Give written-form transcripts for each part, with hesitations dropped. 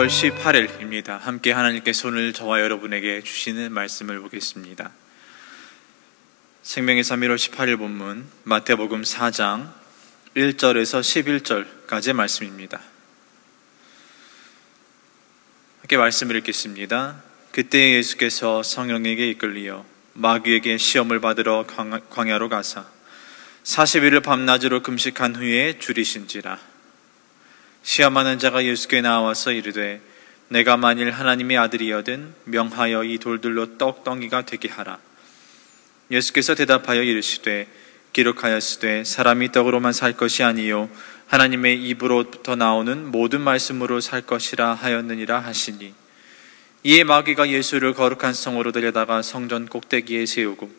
10월 18일입니다. 함께 하나님께서 오늘 저와 여러분에게 주시는 말씀을 보겠습니다. 생명의 3 1월 18일 본문 마태복음 4장 1절에서 11절까지의 말씀입니다. 함께 말씀을 읽겠습니다. 그때 예수께서 성령에게 이끌리어 마귀에게 시험을 받으러 광야로 가사 40일을 밤낮으로 금식한 후에 줄이신지라. 시험하는 자가 예수께 나와서 이르되 내가 만일 하나님의 아들이여든 명하여 이 돌들로 떡덩이가 되게 하라. 예수께서 대답하여 이르시되 기록하였으되 사람이 떡으로만 살 것이 아니요 하나님의 입으로부터 나오는 모든 말씀으로 살 것이라 하였느니라 하시니, 이에 마귀가 예수를 거룩한 성으로 데려다가 성전 꼭대기에 세우고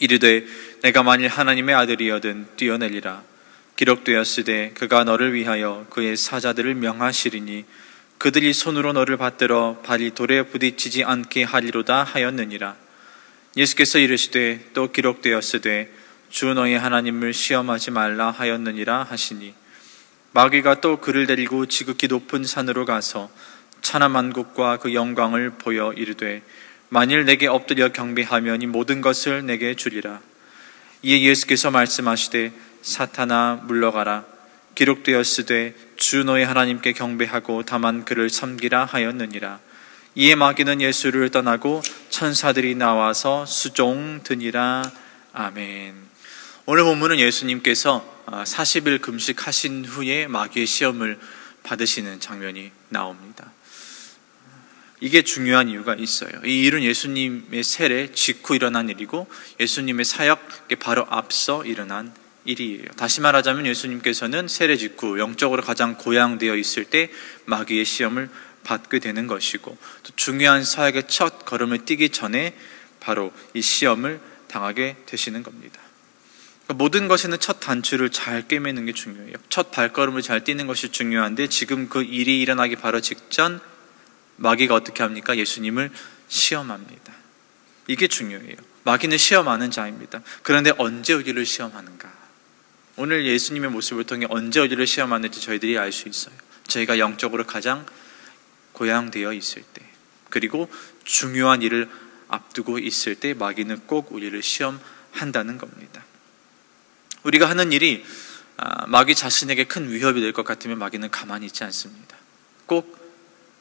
이르되 내가 만일 하나님의 아들이여든 뛰어내리라. 기록되었으되 그가 너를 위하여 그의 사자들을 명하시리니 그들이 손으로 너를 받들어 발이 돌에 부딪히지 않게 하리로다 하였느니라. 예수께서 이르시되 또 기록되었으되 주 너의 하나님을 시험하지 말라 하였느니라 하시니, 마귀가 또 그를 데리고 지극히 높은 산으로 가서 천하 만국과 그 영광을 보여 이르되 만일 내게 엎드려 경배하면 이 모든 것을 내게 주리라. 이에 예수께서 말씀하시되 사탄아 물러가라. 기록되었으되 주 너의 하나님께 경배하고 다만 그를 섬기라 하였느니라. 이에 마귀는 예수를 떠나고 천사들이 나와서 수종드니라. 아멘. 오늘 본문은 예수님께서 40일 금식하신 후에 마귀의 시험을 받으시는 장면이 나옵니다. 이게 중요한 이유가 있어요. 이 일은 예수님의 세례 직후 일어난 일이고 예수님의 사역에 바로 앞서 일어난 일이에요. 다시 말하자면 예수님께서는 세례 직후 영적으로 가장 고양되어 있을 때 마귀의 시험을 받게 되는 것이고, 또 중요한 사역의 첫 걸음을 뛰기 전에 바로 이 시험을 당하게 되시는 겁니다. 모든 것에는 첫 단추를 잘 꿰매는 게 중요해요. 첫 발걸음을 잘 뛰는 것이 중요한데 지금 그 일이 일어나기 바로 직전 마귀가 어떻게 합니까? 예수님을 시험합니다. 이게 중요해요. 마귀는 시험하는 자입니다. 그런데 언제 우리를 시험하는가? 오늘 예수님의 모습을 통해 언제 우리를 시험하는지 저희들이 알 수 있어요. 저희가 영적으로 가장 고양되어 있을 때, 그리고 중요한 일을 앞두고 있을 때 마귀는 꼭 우리를 시험한다는 겁니다. 우리가 하는 일이 마귀 자신에게 큰 위협이 될 것 같으면 마귀는 가만히 있지 않습니다. 꼭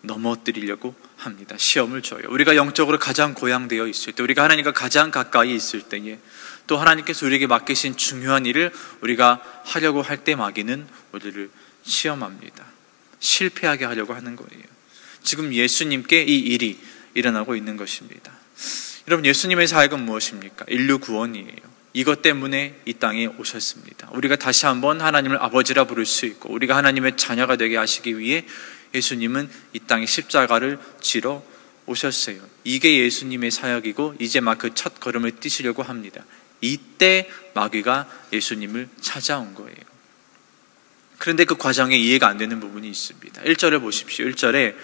넘어뜨리려고 합니다. 시험을 줘요. 우리가 영적으로 가장 고양되어 있을 때, 우리가 하나님과 가장 가까이 있을 때에, 또 하나님께서 우리에게 맡기신 중요한 일을 우리가 하려고 할 때 마귀는 우리를 시험합니다. 실패하게 하려고 하는 거예요. 지금 예수님께 이 일이 일어나고 있는 것입니다. 여러분, 예수님의 사역은 무엇입니까? 인류 구원이에요. 이것 때문에 이 땅에 오셨습니다. 우리가 다시 한번 하나님을 아버지라 부를 수 있고 우리가 하나님의 자녀가 되게 하시기 위해 예수님은 이 땅에 십자가를 지러 오셨어요. 이게 예수님의 사역이고 이제 막 그 첫 걸음을 뛰시려고 합니다. 이때 마귀가 예수님을 찾아온 거예요. 그런데 그 과정에 이해가 안 되는 부분이 있습니다. 1절을 보십시오. 1절에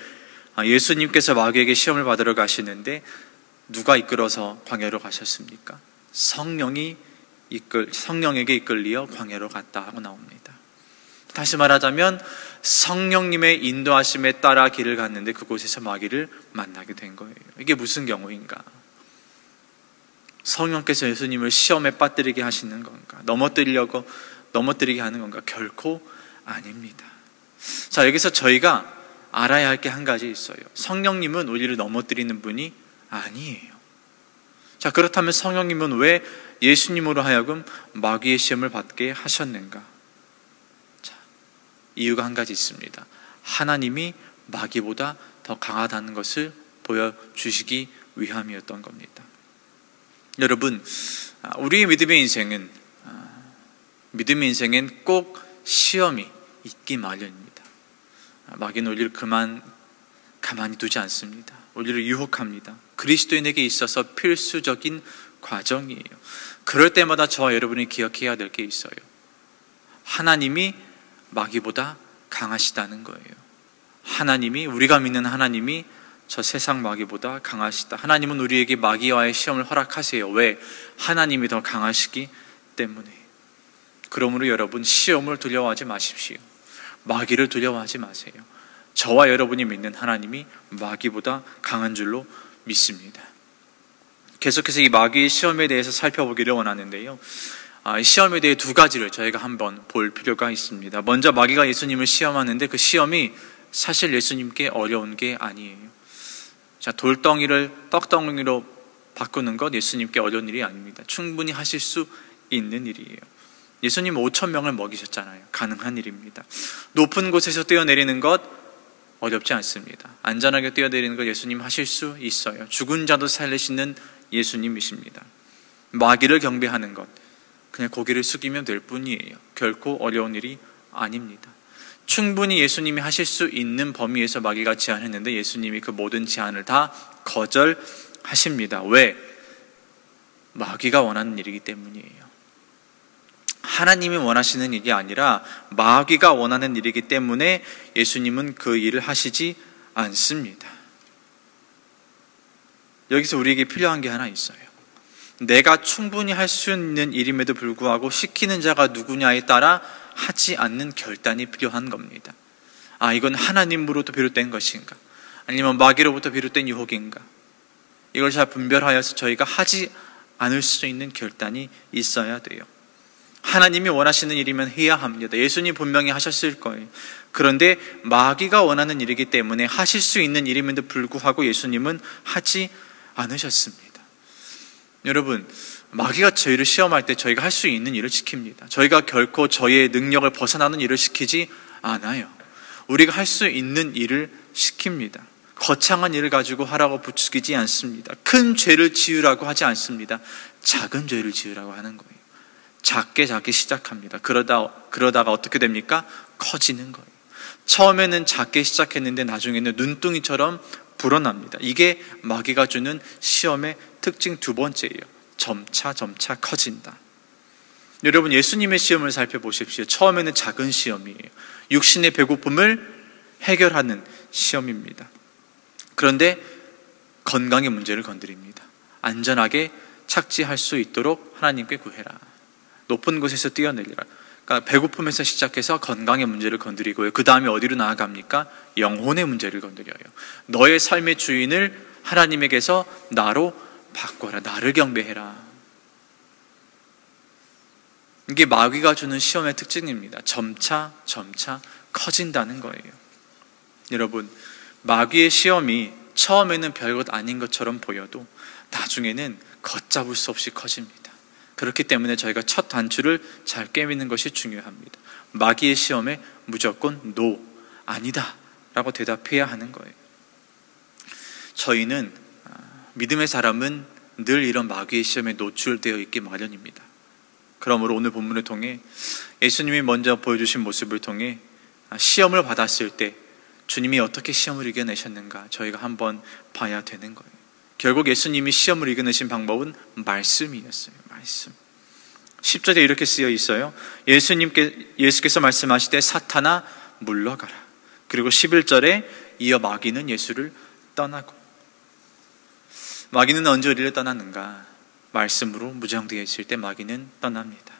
예수님께서 마귀에게 시험을 받으러 가시는데 누가 이끌어서 광야로 가셨습니까? 성령에게 이끌리어 광야로 갔다 하고 나옵니다. 다시 말하자면 성령님의 인도하심에 따라 길을 갔는데 그곳에서 마귀를 만나게 된 거예요. 이게 무슨 경우인가? 성령께서 예수님을 시험에 빠뜨리게 하시는 건가? 넘어뜨리게 하는 건가? 결코 아닙니다. 자, 여기서 저희가 알아야 할 게 한 가지 있어요. 성령님은 우리를 넘어뜨리는 분이 아니에요. 자, 그렇다면 성령님은 왜 예수님으로 하여금 마귀의 시험을 받게 하셨는가? 자, 이유가 한 가지 있습니다. 하나님이 마귀보다 더 강하다는 것을 보여주시기 위함이었던 겁니다. 여러분, 우리의 믿음의 인생은 꼭 시험이 있기 마련입니다. 마귀는 우리를 가만히 두지 않습니다. 우리를 유혹합니다. 그리스도인에게 있어서 필수적인 과정이에요. 그럴 때마다 저와 여러분이 기억해야 될 게 있어요. 하나님이 마귀보다 강하시다는 거예요. 하나님이, 우리가 믿는 하나님이 저 세상 마귀보다 강하시다. 하나님은 우리에게 마귀와의 시험을 허락하세요. 왜? 하나님이 더 강하시기 때문에. 그러므로 여러분, 시험을 두려워하지 마십시오. 마귀를 두려워하지 마세요. 저와 여러분이 믿는 하나님이 마귀보다 강한 줄로 믿습니다. 계속해서 이 마귀의 시험에 대해서 살펴보기를 원하는데요, 이 시험에 대해 두 가지를 저희가 한번 볼 필요가 있습니다. 먼저 마귀가 예수님을 시험하는데 그 시험이 사실 예수님께 어려운 게 아니에요. 자, 돌덩이를 떡덩이로 바꾸는 것 예수님께 어려운 일이 아닙니다. 충분히 하실 수 있는 일이에요. 예수님 5,000명을 먹이셨잖아요. 가능한 일입니다. 높은 곳에서 뛰어내리는 것 어렵지 않습니다. 안전하게 뛰어내리는 것 예수님 하실 수 있어요. 죽은 자도 살리시는 예수님이십니다. 마귀를 경배하는 것 그냥 고개를 숙이면 될 뿐이에요. 결코 어려운 일이 아닙니다. 충분히 예수님이 하실 수 있는 범위에서 마귀가 제안했는데 예수님이 그 모든 제안을 다 거절하십니다. 왜? 마귀가 원하는 일이기 때문이에요. 하나님이 원하시는 일이 아니라 마귀가 원하는 일이기 때문에 예수님은 그 일을 하시지 않습니다. 여기서 우리에게 필요한 게 하나 있어요. 내가 충분히 할 수 있는 일임에도 불구하고 시키는 자가 누구냐에 따라 하지 않는 결단이 필요한 겁니다. 이건 하나님으로부터 비롯된 것인가? 아니면 마귀로부터 비롯된 유혹인가? 이걸 잘 분별하여서 저희가 하지 않을 수 있는 결단이 있어야 돼요. 하나님이 원하시는 일이면 해야 합니다. 예수님 분명히 하셨을 거예요. 그런데 마귀가 원하는 일이기 때문에 하실 수 있는 일임에도 불구하고 예수님은 하지 않으셨습니다. 여러분, 마귀가 저희를 시험할 때 저희가 할 수 있는 일을 시킵니다. 저희가 결코 저희의 능력을 벗어나는 일을 시키지 않아요. 우리가 할 수 있는 일을 시킵니다. 거창한 일을 가지고 하라고 부추기지 않습니다. 큰 죄를 지으라고 하지 않습니다. 작은 죄를 지으라고 하는 거예요. 작게 시작합니다. 그러다가 어떻게 됩니까? 커지는 거예요. 처음에는 작게 시작했는데 나중에는 눈둥이처럼 불어납니다. 이게 마귀가 주는 시험의 특징 두 번째예요. 점차 커진다. 여러분, 예수님의 시험을 살펴보십시오. 처음에는 작은 시험이에요. 육신의 배고픔을 해결하는 시험입니다. 그런데 건강의 문제를 건드립니다. 안전하게 착지할 수 있도록 하나님께 구해라. 높은 곳에서 뛰어내리라. 그러니까 배고픔에서 시작해서 건강의 문제를 건드리고요. 그 다음에 어디로 나아갑니까? 영혼의 문제를 건드려요. 너의 삶의 주인을 하나님에게서 나로 바꿔라. 나를 경배해라. 이게 마귀가 주는 시험의 특징입니다. 점차 커진다는 거예요. 여러분, 마귀의 시험이 처음에는 별것 아닌 것처럼 보여도 나중에는 걷잡을 수 없이 커집니다. 그렇기 때문에 저희가 첫 단추를 잘 꿰매는 것이 중요합니다. 마귀의 시험에 무조건 노, 아니다 라고 대답해야 하는 거예요. 저희는 믿음의 사람은 늘 이런 마귀의 시험에 노출되어 있기 마련입니다. 그러므로 오늘 본문을 통해 예수님이 먼저 보여주신 모습을 통해 시험을 받았을 때 주님이 어떻게 시험을 이겨내셨는가 저희가 한번 봐야 되는 거예요. 결국 예수님이 시험을 이겨내신 방법은 말씀이었어요. 말씀. 10절에 이렇게 쓰여 있어요. 예수께서 말씀하시되 사탄아 물러가라. 그리고 11절에 이어 마귀는 예수를 떠나고. 마귀는 언제 우리를 떠나는가? 말씀으로 무장되어 있을 때 마귀는 떠납니다.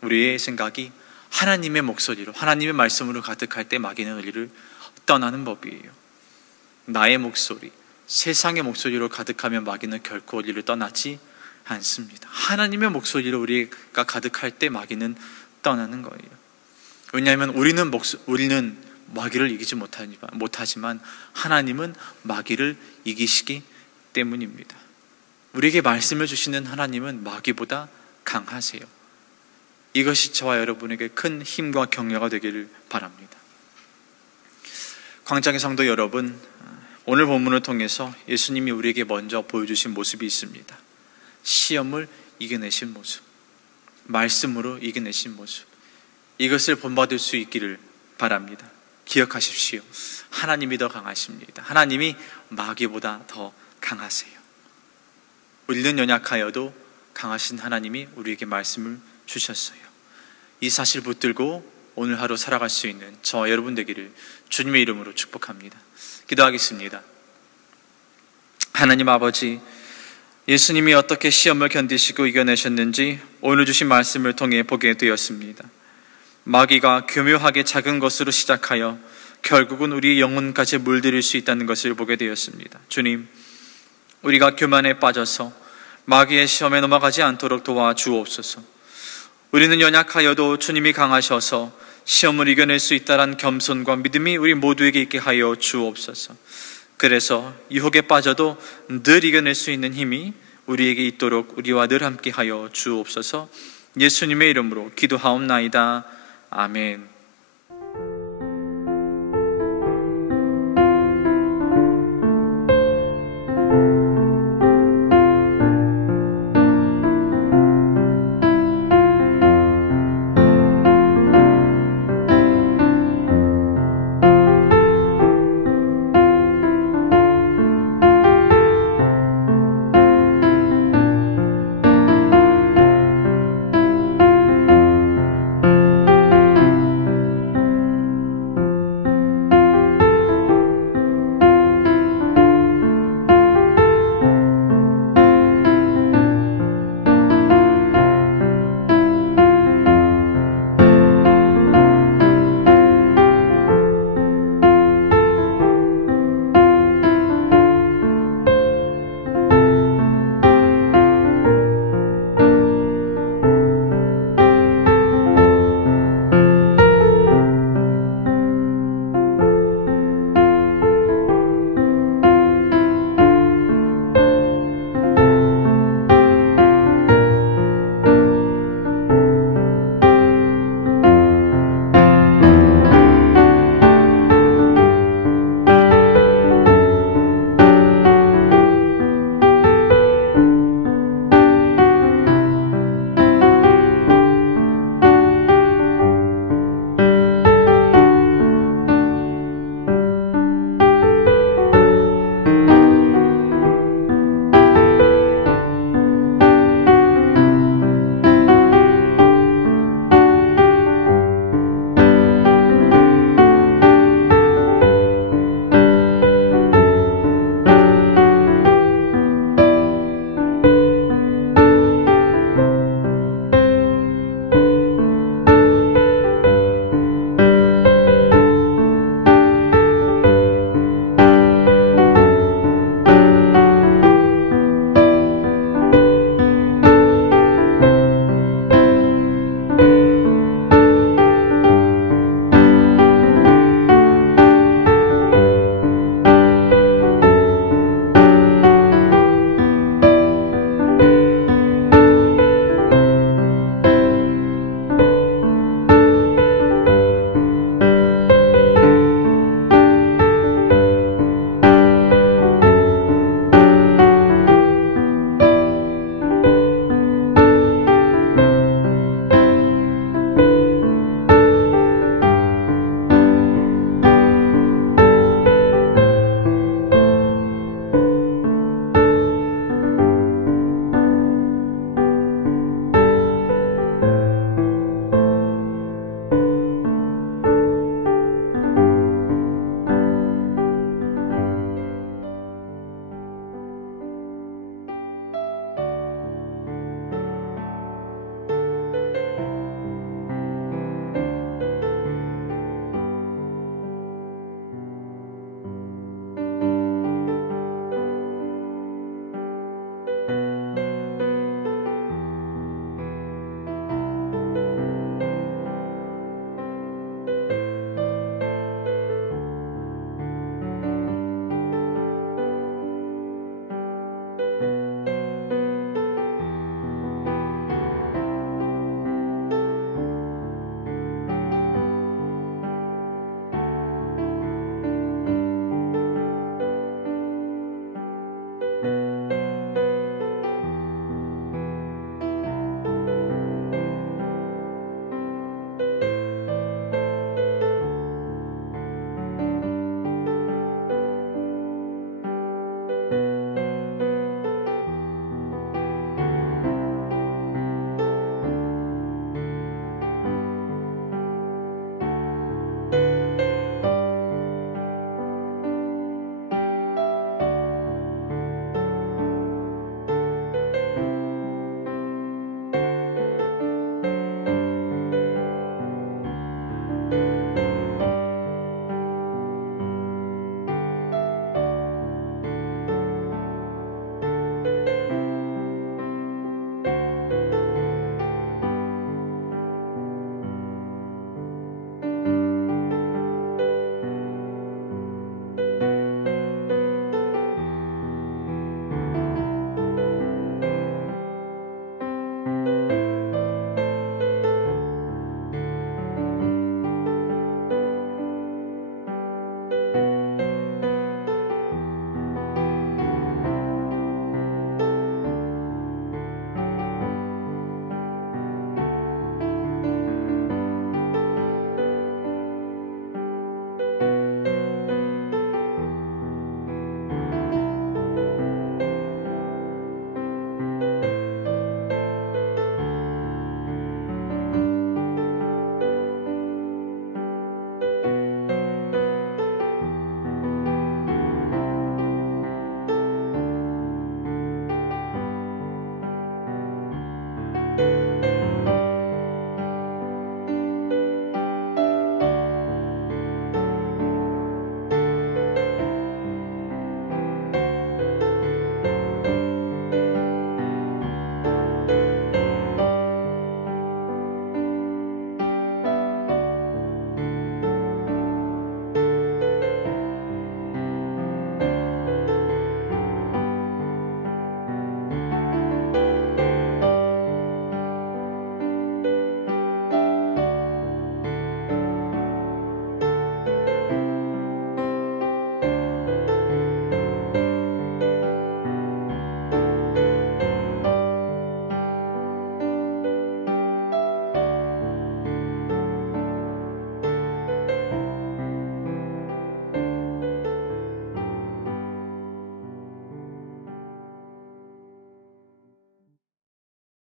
우리의 생각이 하나님의 목소리로, 하나님의 말씀으로 가득할 때 마귀는 우리를 떠나는 법이에요. 나의 목소리, 세상의 목소리로 가득하면 마귀는 결코 우리를 떠나지 않습니다. 하나님의 목소리로 우리가 가득할 때 마귀는 떠나는 거예요. 왜냐하면 우리는 마귀를 이기지 못하지만 하나님은 마귀를 이기시기 때문입니다. 우리에게 말씀을 주시는 하나님은 마귀보다 강하세요. 이것이 저와 여러분에게 큰 힘과 격려가 되기를 바랍니다. 광장의 성도 여러분, 오늘 본문을 통해서 예수님이 우리에게 먼저 보여주신 모습이 있습니다. 시험을 이겨내신 모습, 말씀으로 이겨내신 모습, 이것을 본받을 수 있기를 바랍니다. 기억하십시오. 하나님이 더 강하십니다. 하나님이 마귀보다 더 강하세요. 우리는 연약하여도 강하신 하나님이 우리에게 말씀을 주셨어요. 이 사실 붙들고 오늘 하루 살아갈 수 있는 저와 여러분 되기를 주님의 이름으로 축복합니다. 기도하겠습니다. 하나님 아버지, 예수님이 어떻게 시험을 견디시고 이겨내셨는지 오늘 주신 말씀을 통해 보게 되었습니다. 마귀가 교묘하게 작은 것으로 시작하여 결국은 우리 영혼까지 물들일 수 있다는 것을 보게 되었습니다. 주님, 우리가 교만에 빠져서 마귀의 시험에 넘어가지 않도록 도와주옵소서. 우리는 연약하여도 주님이 강하셔서 시험을 이겨낼 수 있다는 겸손과 믿음이 우리 모두에게 있게 하여 주옵소서. 그래서 유혹에 빠져도 늘 이겨낼 수 있는 힘이 우리에게 있도록 우리와 늘 함께 하여 주옵소서. 예수님의 이름으로 기도하옵나이다. 아멘.